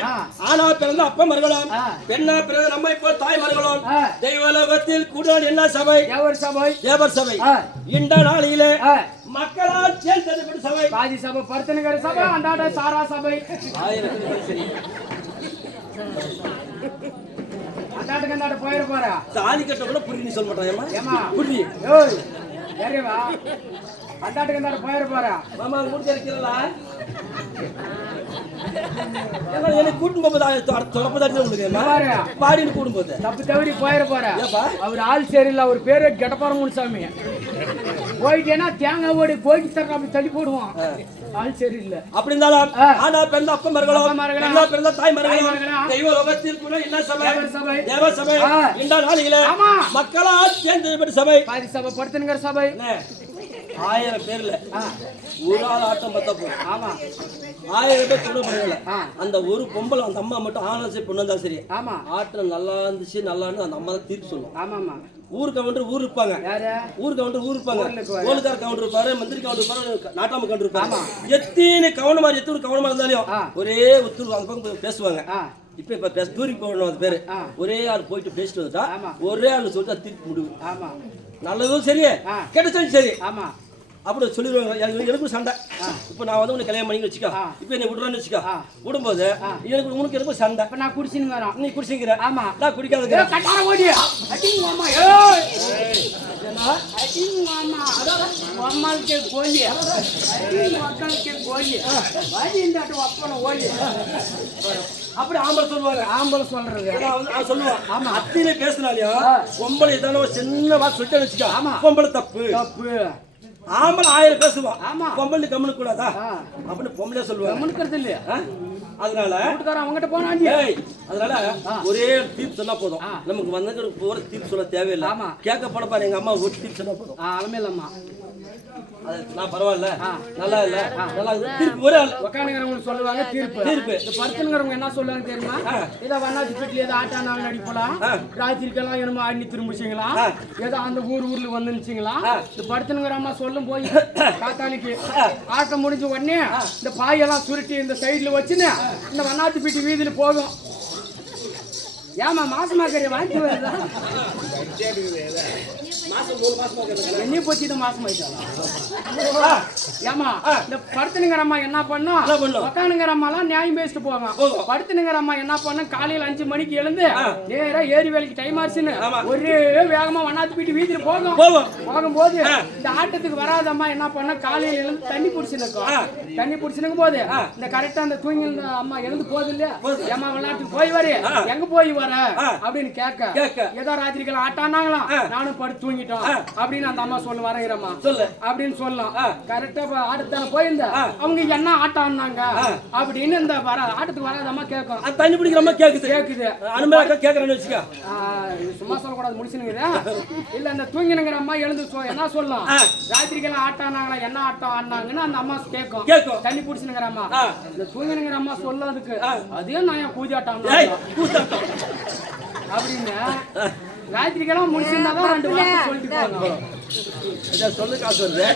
ஆனா பிறந்த அப்பா மருகலாம் பெண்ணா பிறந்த நம்ம இப்போ தாய் மருகலாம் தெய்வலோகத்தில் கூடாது என்ன சபை தேவர் சபை இந்த நாளிலே மக்களால் சேர்ந்தது சபை பாதி சபை பர்த்தனகர சபை அண்டாட சாரா சபை அண்டாட போயிட போறா தாலி கட்ட கூட புரிஞ்சு சொல்ல மாட்டாங்க புரிஞ்சு ஏறிவா அண்டாட போயிட போறா மாமா முடிஞ்ச இருக்கிறதா கூட்டும் போது பாடின்னு கூடும் போது தப்பு தவறி போயிட போறா அவர் ஆள் சரியில்லை அவர் பேரு கெடப்பாரமுன் சாமி போயிட்டேன்னா தேங்காய் ஓடி கோயிலுக்கு தர அப்படி தள்ளி போடுவான் ஆள் சரியில்லை அப்படி இருந்தாலும் ஆனா பிறந்த அப்பா மருகலாம் பிறந்த தாய் மருகலாம் தெய்வ லோகத்தில் கூட என்ன சபை தேவ சபை இந்த நாளில மக்களால் சேர்ந்து சபை பாதி சபை படுத்துங்கிற சபை 1000 பேர்ல ஒரு ஆள் ஆட்டம் பார்த்தா போதும். ஆமா 1000 பேர் கூட பண்ணல. அந்த ஒரு பொம்பளை அந்த அம்மா மட்டும் ஆனா சரி பொண்ணு தான் சரி ஆமா ஆட்டம் நல்லா இருந்துச்சு நல்லா இருந்து அந்த அம்மா தான் தீர்ப்பு சொல்லும். ஆமாமா ஊர் கவுண்டர் ஊர் இருப்பாங்க, யாரு ஊர் கவுண்டர் ஊர் இருப்பாங்க, கோலுக்கார கவுண்டர் இருப்பாரு, மந்திரி கவுண்டர் இருப்பாரு, நாட்டாம கவுண்டர் இருப்பாங்க. எத்தனை கவுண்டமா எத்தனை கவுண்டமா இருந்தாலும் ஒரே ஒருத்தர் அந்த பக்கம் பேசுவாங்க. இப்ப தூரிக்கு போகணும் அது பேரு. ஒரே ஆள் போயிட்டு பேசிட்டு வந்துட்டா ஒரே ஆள் சொல்லிட்டு திருப்பி முடிவு. ஆமா நல்லதும் சரி கெட்டதும் சரி. ஆமா அப்படி சொல்லிடுவாங்க. எனக்கும் சண்டை. இப்ப நான் வந்து உனக்கு கல்யாணம் பண்ணி வச்சுக்கோ, இப்ப என்ன விடுறேன்னு வச்சுக்கோ, விடும்போது எனக்கு உனக்கு எனக்கும் சண்டை. இப்ப நான் குடிச்சின்னு வரேன், நீ குடிச்சிங்கிற, ஆமா நான் குடிக்காத. கட்டார ஓடி அடிங்க மாமா, ஏய் அடிங்க மாமா, அம்மாளுக்கு கோலி மக்களுக்கு கோலி வாடி இந்தாட்டு அப்பன ஓடி. அப்படி ஆம்பளை சொல்லுவாங்க. ஆம்பளை சொல்றது சொல்லுவான். ஆமா அத்திலே பேசினாலியா பொம்பளை ஏதான ஒரு சின்ன வார்த்தை சொல்லிட்டு வச்சுக்கோ, ஆமா பொம்பளை தப்பு தப்பு. ஆம்பளை 1000 பேசுவான், ஆமா பொம்பளை கம்முனு கூடாதா அப்படின்னு பொம்பளை சொல்லுவாங்க. கம்முனுக்கிறது இல்லையா? அதனால வீட்டுக்காரன் அவங்ககிட்ட போனாண்டி. அதனால ஒரே தீர்ப்பு சொன்னா போதும். நமக்கு வந்து போற தீர்ப்பு சொல்ல தேவையில்லை. ஆமா கேட்கப்பட பாரு எங்க அம்மா ஒரு தீர்ப்பு சொன்னா போதும். அலமேலம்மா நான் பரவாயில்ல நல்லா இல்ல நல்லா தீர்ப்பு ஒரே ஆள் உக்காந்துங்கிறவங்க சொல்லுவாங்க தீர்ப்பு. தீர்ப்பு இந்த படுத்துங்கிறவங்க என்ன சொல்லுவாங்க தெரியுமா? ஏதோ வண்ணாச்சி வீட்டுல ஏதோ ஆட்டானாலும் அடிப்பலாம், ராத்திரிக்கெல்லாம் என்னமோ அண்ணி திரும்பிச்சிங்களா, ஏதோ அந்த ஊர்ல வந்துச்சுங்களா. இந்த படுத்துங்கிற அம்மா சொல்லும் போய் காத்தானிக்கு ஆட்டம் முடிஞ்ச உடனே இந்த பாயெல்லாம் சுருட்டி இந்த சைட்ல வச்சுன்னு இந்த வண்ணாச்சி வீட்டு வீதியில போகும். ஏமா மாசமா கறி வாங்கி வருதா? என்ன போச்சு இது மாசம் ஆயிட்டா? ஏமா இந்த படுத்துனுங்கிற அம்மா என்ன பண்ணும், உக்கானுங்கிற அம்மாலாம் நியாயம் பேசிட்டு போவாங்க. படுத்துனுங்கிற அம்மா என்ன பண்ணும், காலையில 5 மணிக்கு எழுந்து நேரா ஏரி வேலைக்கு டைம் ஆச்சுன்னு ஒரே வேகமா வண்ணாத்து போயிட்டு வீதியில போகும்போது இந்த ஆட்டத்துக்கு வராத அம்மா என்ன பண்ண, காலையில எழுந்து தண்ணி பிடிச்சுருக்கும். தண்ணி பிடிச்சுனுக்கும் போது இந்த கரெக்டா அந்த தூங்கி அம்மா எழுந்து போகுது இல்லையா, ஏமா விளையாட்டுக்கு போய் வரு, எங்க போய் வர அப்படின்னு கேட்க, ஏதோ ராத்திரிக்கெல்லாம் ஆட்டானாங்களாம், நானும் படுத்து தூங்கிட்டோம் அப்படின்னு அந்த அம்மா சொல்லு வரங்கிறம்மா சொல்லு அப்படின்னு சொல்லலாம். கரெக்டா ஆட்டத்தான போயிருந்த அவங்க என்ன ஆட்டம் ஆனாங்க அப்படின்னு இந்த ஆட்டத்துக்கு வராத அம்மா கேட்கும். தண்ணி பிடிக்கிற அம்மா கேக்குது அனுமதி கேக்குறேன்னு வச்சுக்க. சும்மா சொல்லக்கூடாது முடிச்சுனுங்கிற இல்ல இந்த தூங்கினுங்கிற அம்மா எழுந்து என்ன சொல்லலாம், ராத்திரிக்கெல்லாம் ஆட்டம் ஆனாங்களா என்ன ஆட்டம் ஆனாங்கன்னு அந்த அம்மா கேட்கும். தண்ணி பிடிச்சுனுங்கிற அம்மா இந்த தூங்கினுங்கிற அம்மா சொல்லதுக்கு அதே நான் என் கூஜாட்டம் அப்படின்னு ராத்திரிக்கெல்லாம் முடிச்சிருந்தாதான் 2 வார்த்தை சொல்லிட்டு போவாங்க. சொல்லு காசு வருது.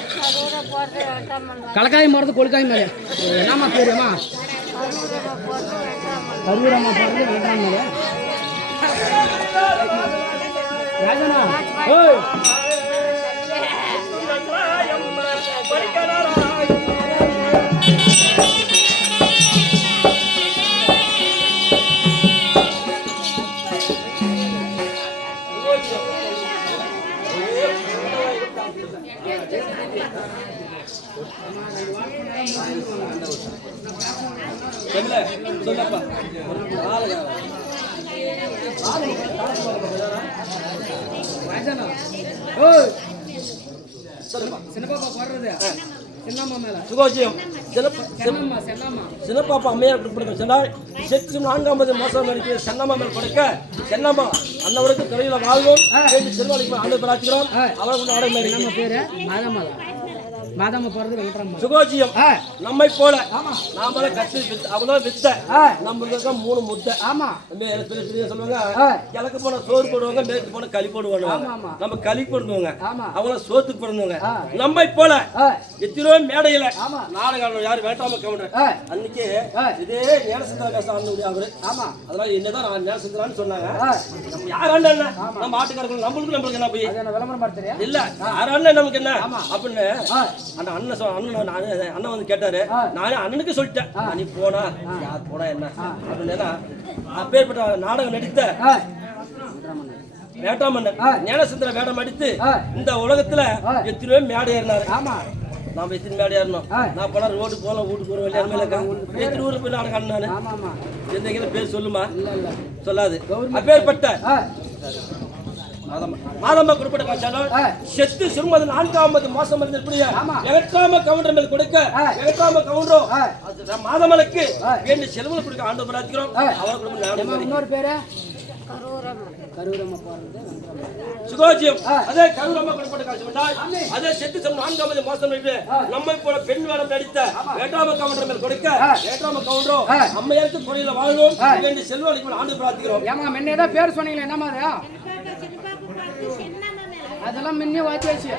கலக்காய் மரத்து கொழுக்காய் மேலே என்னம்மா பேருமா கருவூரம்மா போறது வெள்ளாம் மேலே ராஜனா. ஓய் சொல்லப்பா ராஜனா. ஓய் சின்னப்பாப்பா போடுறது சின்னம்மா மேல சுகோஜியம் சின்னம்மா அம்மையார் சொன்னால் செத்து 4வது மாசம் நடிக்கிற சென்னம்மா மேல் கொடுக்க சென்னம்மா அன்னவருக்கு துறையில வாழ்வோம் செல்வாளிக்கு ஆண்டு பிரார்த்திக்கிறோம். அவர்கள் ஆடை நம்ம பேரு மாதாம போறது வெங்கட்ராம சுகோஜியம் நம்மை போல நாமள கத்து அவளோ வித்த நம்மளுக்கு 3 முட்டை. ஆமா சொல்லுவாங்க கிழக்கு போன சோறு போடுவாங்க, மேற்கு போன களி போடுவாங்க. நம்ம களி போடுவாங்க, அவங்கள சோத்துக்கு பிறந்தவங்க. நம்மை போல எத்தனையோ மேடையில நாடகம் யாரு வேண்டாம கவுண்டர் அன்னைக்கு இதே நேரசந்திரா பேச அவரு. ஆமா அதனால என்னதான் நான் நேரசந்திரான்னு சொன்னாங்க. நம்ம யாராண்ட என்ன நம்ம ஆட்டுக்காரர்கள் நம்மளுக்கு என்ன போய் விளம்பரம் இல்ல யாராண்ட நமக்கு என்ன அப்படின்னு அந்த அண்ணன் வந்து கேட்டாரு. நானே அண்ணனுக்கு சொல்லிட்டேன், நீ போனா யார் போனா என்ன அப்படின்னு. அப்பேற்பட்ட நாடகம் நடித்த வேட்டாமன்னன் ஞானசுந்தர வேடம் அடித்து இந்த உலகத்துல எத்தனையோ மேடை ஏறினாரு. நாம எத்தனை மேடை ஏறணும். நான் போனா ரோடு போல வீட்டுக்கு ஒரு வழியா எத்தனை ஊருக்கு போய் நாடகம் ஆடினானு எந்த பேர் சொல்லுமா? சொல்லாது. அப்பேற்பட்ட மாதம்மா குறிப்பிட்ட காட்சியாளர் செத்து சுருமது 4வது மாசம் இருந்தபடியா வெங்கட்ராம கவுண்டர் மேல் கொடுக்க வெங்கட்ராம கவுண்டரும் மாதமலுக்கு வேண்டிய செலவுல கொடுக்க ஆண்டு பிரார்த்திக்கிறோம். அவர் குடும்பம் இன்னொரு பேரு கருவரம்மா போறது சுகோஜியம் அதே கருவரம்மா கொடுப்பட்ட காட்சி வந்தால் அதே செத்து சொன்ன 4வது மாசம் நம்மை போல பெண் வேடம் நடித்த ஏற்றாம கவுண்டர் மேல் கொடுக்க ஏற்றாம கவுண்டரோ அம்மையாருக்கு குறையில வாழணும் வேண்டி செல்வாளிக்கு ஆண்டு பிரார்த்திக்கிறோம். ஏமா முன்ன ஏதோ பேர் சொன்னீங்களே என்னமா அதெல்லாம் முன்னே வாத்தியாச்சு.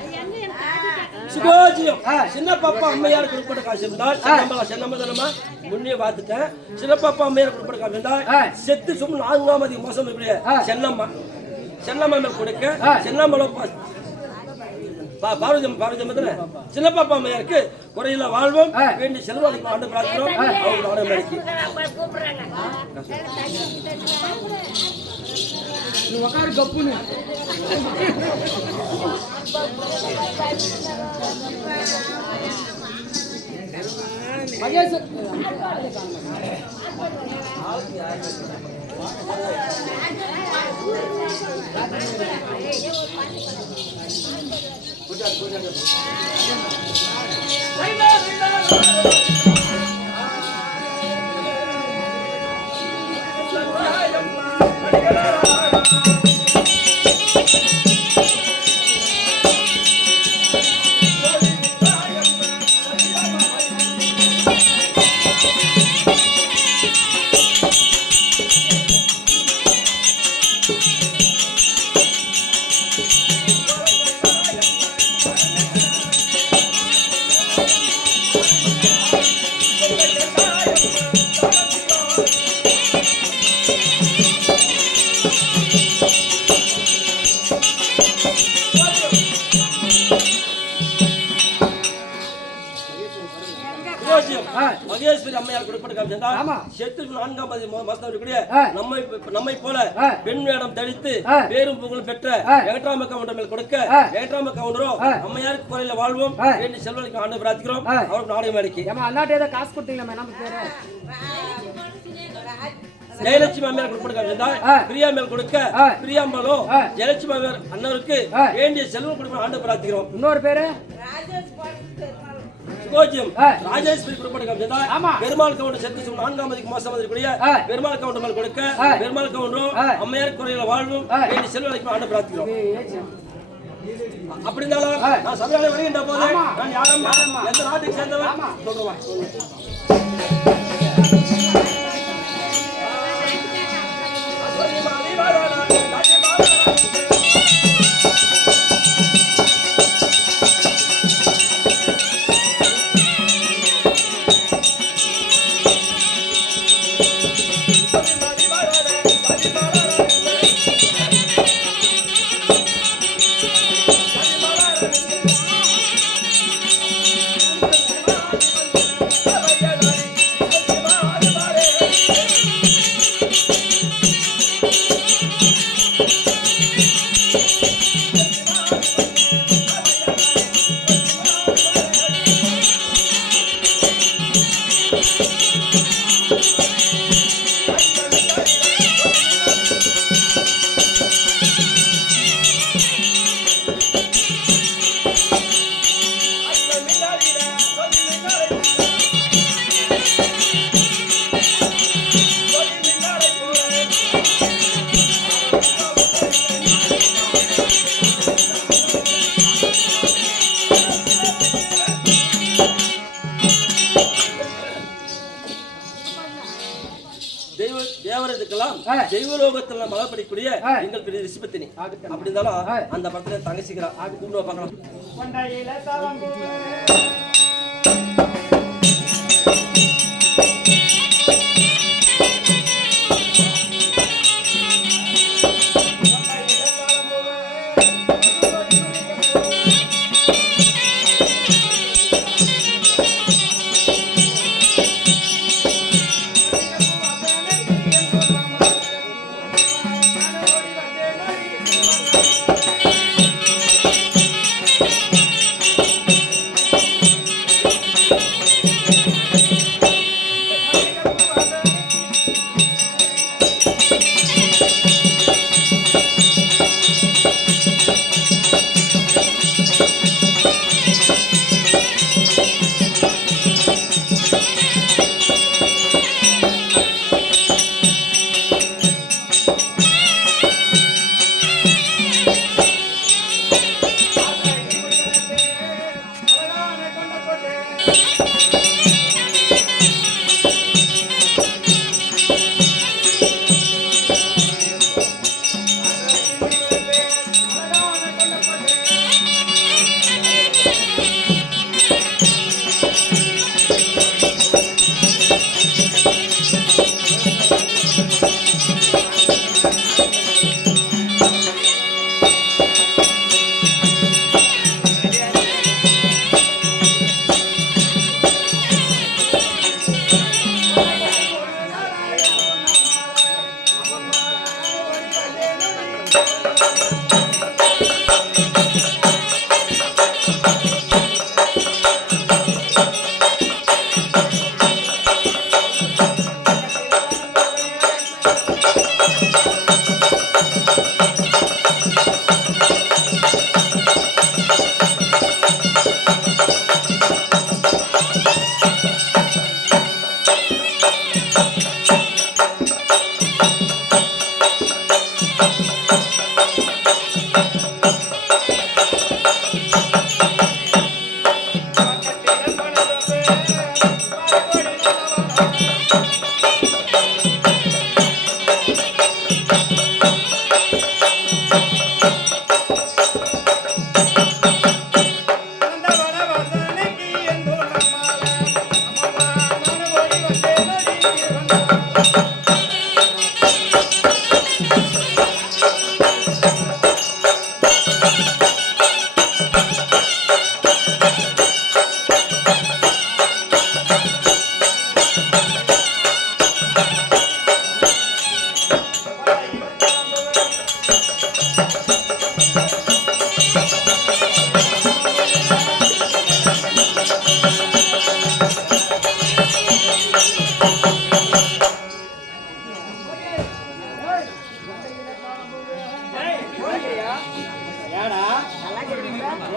சுகோஜியம் சின்ன பாப்பா அம்மையாருக்கு கொடுப்பட்ட காட்சி வந்தால் சென்னம்மா தானம்மா முன்னே பார்த்துட்டேன். சின்ன பாப்பா அம்மையாருக்கு கொடுப்பட்ட காட்சி வந்தால் செத்து சும் 4வது மாசம் இப்படி சென்னம்மா மேல் கொடுக்க சென்னம்மா பாரதியம் சின்ன பாப்பா அம்மையாருக்கு குறையில வாழ்வோம் வேண்டி செல்வாளிக்கு ஆண்டு பிரார்த்திக்கிறோம். அவங்க ஆடமைக்கு உக்காரு கப்புன்னு மகேஸ்வரி அம்மையார் கொடுப்பட்ட செத்து 4வது மாசம் நம்மை போல பெண் வேடம் தரித்து பேரும் புகழும் பெற்ற ஏற்றாம கவுண்டர் மேல் கொடுக்க ஏற்றாம கவுண்டரோ அம்மையாருக்கு குறையில வாழ்வோம் வேண்டி செல்வனுக்கு ஆண்டு பிரார்த்திக்கிறோம். அவருக்கு நாடகம் அடிக்கி அண்ணாட்ட ஏதோ காசு கொடுத்தீங்களா நம்ம பேரு ஜெயலட்சுமி அம்மையார் கொடுப்பட்ட பிரியா மேல் கொடுக்க பிரியாம்பலோ ஜெயலட்சுமி அம்மையார் அண்ணருக்கு வேண்டிய செல்வம் கொடுக்க ஆண்டு பிரார்த்திக்கிறோம். இன்னொரு பேரு சுகோஜியம் ராஜேஸ்வரி கொடுப்பட்ட பெருமாள் கவுண்டர் செத்து 4வது மாசம் பெருமாள் கவுண்டர் மேல் கொடுக்க பெருமாள் கவுண்டரும் அம்மையார் குறையில வாழ்வும் வேண்டி செல்வனுக்கு ஆண்டு பிரார்த்திக்கிறோம். அப்படி இருந்தாலும் நான் சபையாலே வருகின்ற போது நான் யாரும் எந்த நாட்டுக்கு சேர்ந்தவன் சொல்லுவேன். தெய்வலோகத்துல மழை படிக்கூடிய எங்கள் பெரிய ரிஷிபத்தினி அப்படி இருந்தாலும் அந்த படத்துல தங்கச்சிக்கிறா கூப்பிடுவா பார்க்கலாம்.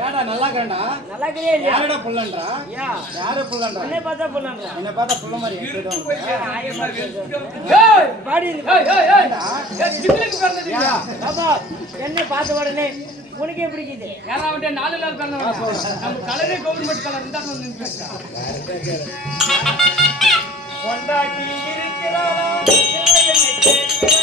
ஏடா நல்லா இருக்கேன்டா. நல்லா இருக்கறியா இல்லையா? யாரடா புள்ளன்றா? யாரு புள்ளன்றா? உன்னை பார்த்தா புள்ளன்றா. என்ன பார்த்தா புள்ள மாதிரி கேடுவாங்க. ஏய் பாடி யா பாப்பா என்னை பார்த்த உடனே உனக்கு எப்படி இருக்குது? யாராவது 4 நாள் பிறந்தவங்க. நம்ம கலரே கவர்மெண்ட் கலர் இருந்தா நின்னுட்டா. கொண்டாட்டி இருக்கிறாளா? இல்லை என்னை கேட்கிறா.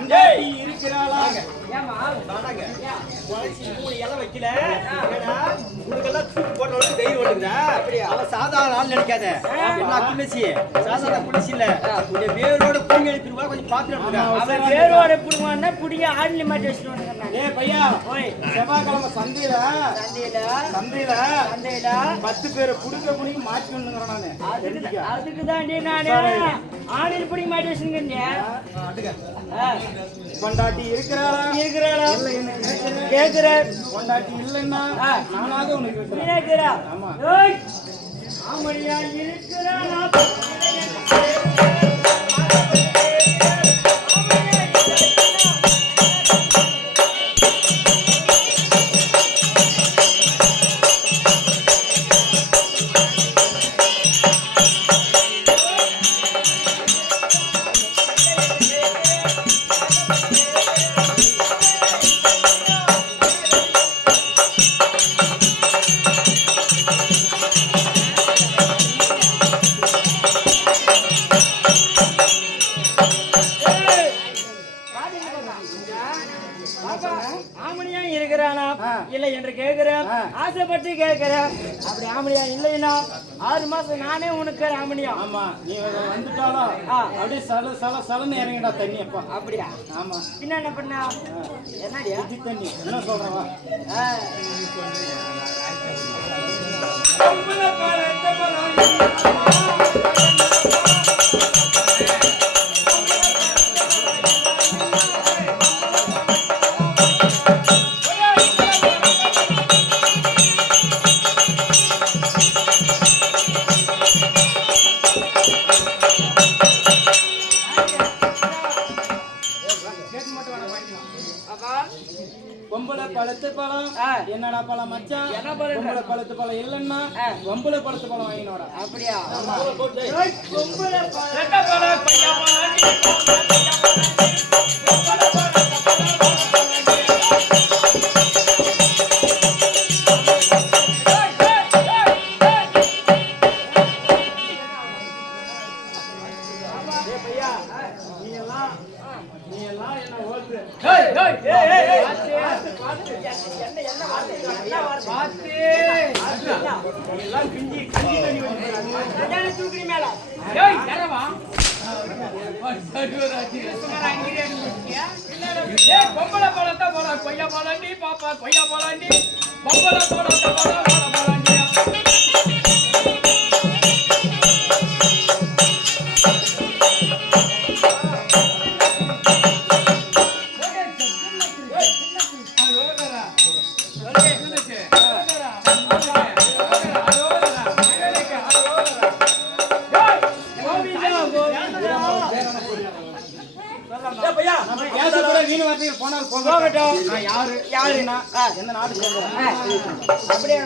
கொண்டாட்டி இருக்கிறாளா? சாதாரண ஆள் நினைக்காத. என்ன குளிசி சாதாரண குளிசி இல்ல. வேரோட புடிங்க எடுத்துருவா கொஞ்சம் பாத்துட்டு. அவன் வேரோட புடுவான்னா புடிங்க ஆடில மாட்டி வச்சிருவாங்க. ஏய் பையா, செவ்வாய்க்கிழமை சந்தையில 10 பேரை புடிக்க மாட்டி வந்துங்கறேன் நானு. அதுக்கு தாண்டி நானே ஆடில புடிங்க மாட்டி வச்சிருக்கேன். கொண்டாட்டி இருக்கிறாளா? கேக்குற கொண்டாட்டி இல்லைன்னா நானாக உனக்கு இருக்கிறேன். கேக்குறா ஆமா. ஆமடியா இருக்கிறா. ஆமணியா இருக்கிறானா இல்லை என்று கேட்கிறேன். ஆசைப்பட்டு கேட்கிறேன். அப்படி ஆமணியா இல்லைன்னா 6 மாசம் நானே உனக்கு ஆமணியா. ஆமா, நீ வந்துட்டாலும் அப்படியே சலன்னு இறங்கிடா தண்ணி. அப்பா அப்படியா? ஆமா. பின்ன என்ன பண்ணா? என்னடியா தண்ணி என்ன சொல்றவா? பழுத்து பழம் என்னடா பழம் மச்சான் என்ன பழம் பழுத்து பழம் இல்லன்னா பொம்பளை பழுத்து பழம் வாங்கினு வர அப்படியா பொம்பளை பழம் பையா பொம்பளை பழத்தை போல கொய்யா பழண்டி பாப்பா கொய்யா பழண்டி பொம்பளை பழத்தை போல பழண்டி எந்த நாடு சொல்றேன் அப்படியே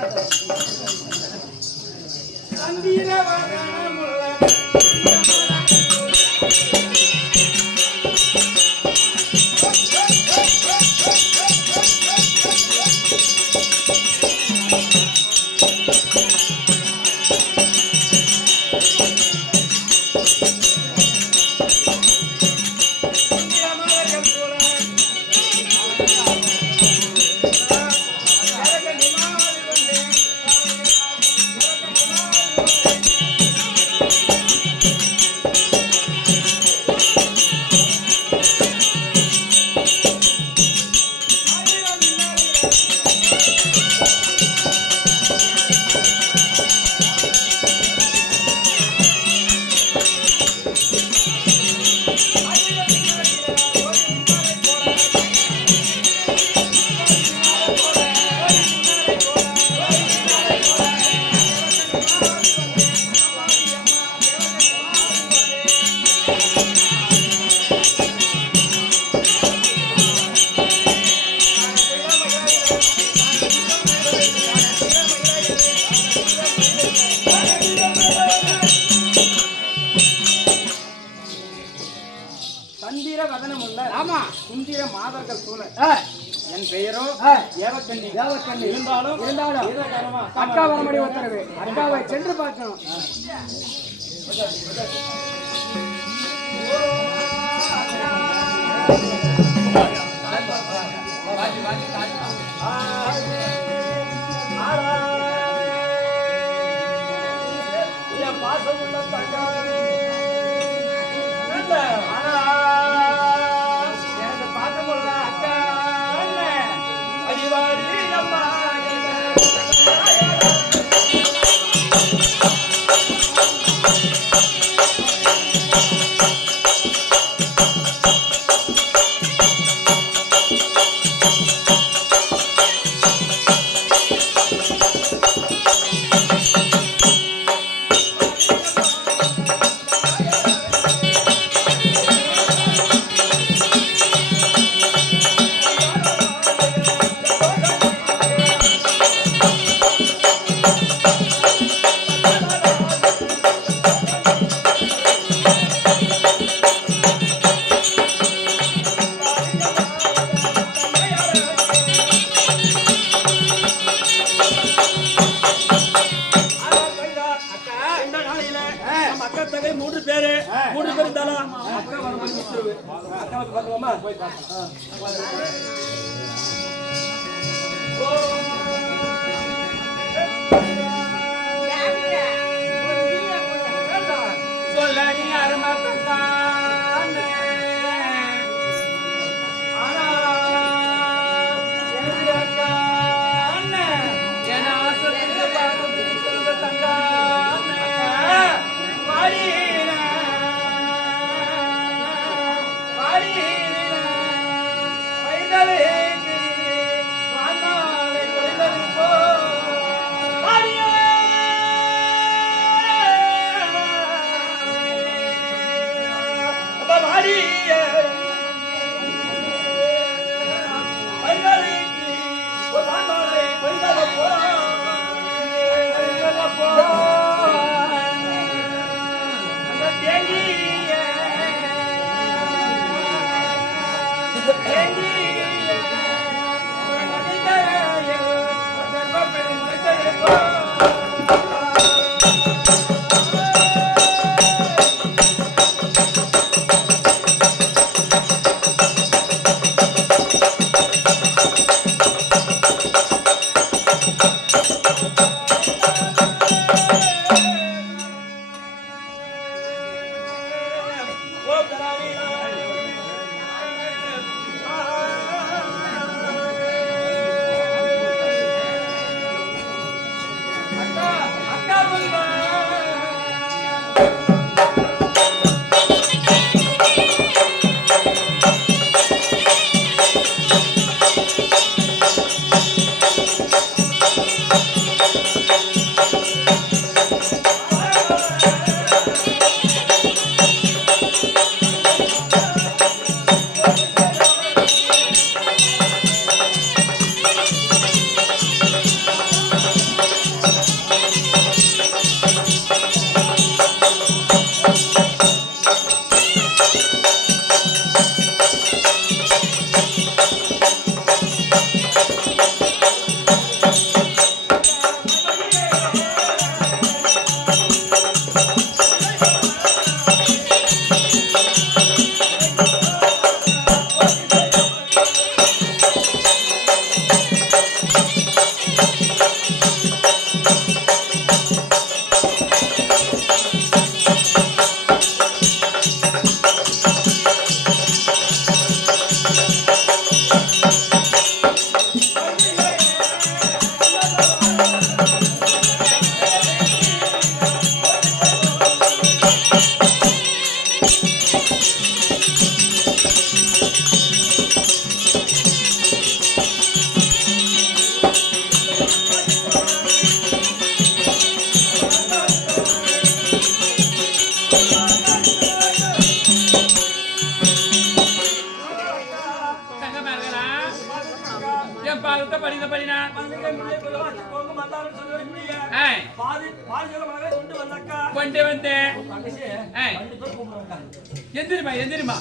என் பெயரோ ஏவக்கண்ணி இருந்தாலும் அக்கா வரமடி உத்தரவு அக்காவை சென்று பார்க்கணும். பாசமுள்ள தங்கா மூன்று பேரு இருந்தாலும் அக்கா வரும்போது அக்காவுக்கு பார்க்கலாமா? போய் பார்க்கலாம். சொல்லடி அருமத்தானே ஆனா அக்கானே என ஆசைப்பட்டு பார்த்து சொல்லுங்க தங்கானே வாடினா வைதலே வானாலே கொய்தல் போ வாடியா என் பாதத்தை படினா மல்லிகை மாலை புலவாச்சி போங்க மந்தாரம் சொல்லுவீங்க பாதி பாதி கொண்டு வந்தாக்கா கொண்டு வந்து தங்கச்சி 2 பேர் கூப்பிடுறாங்க எந்திரிமா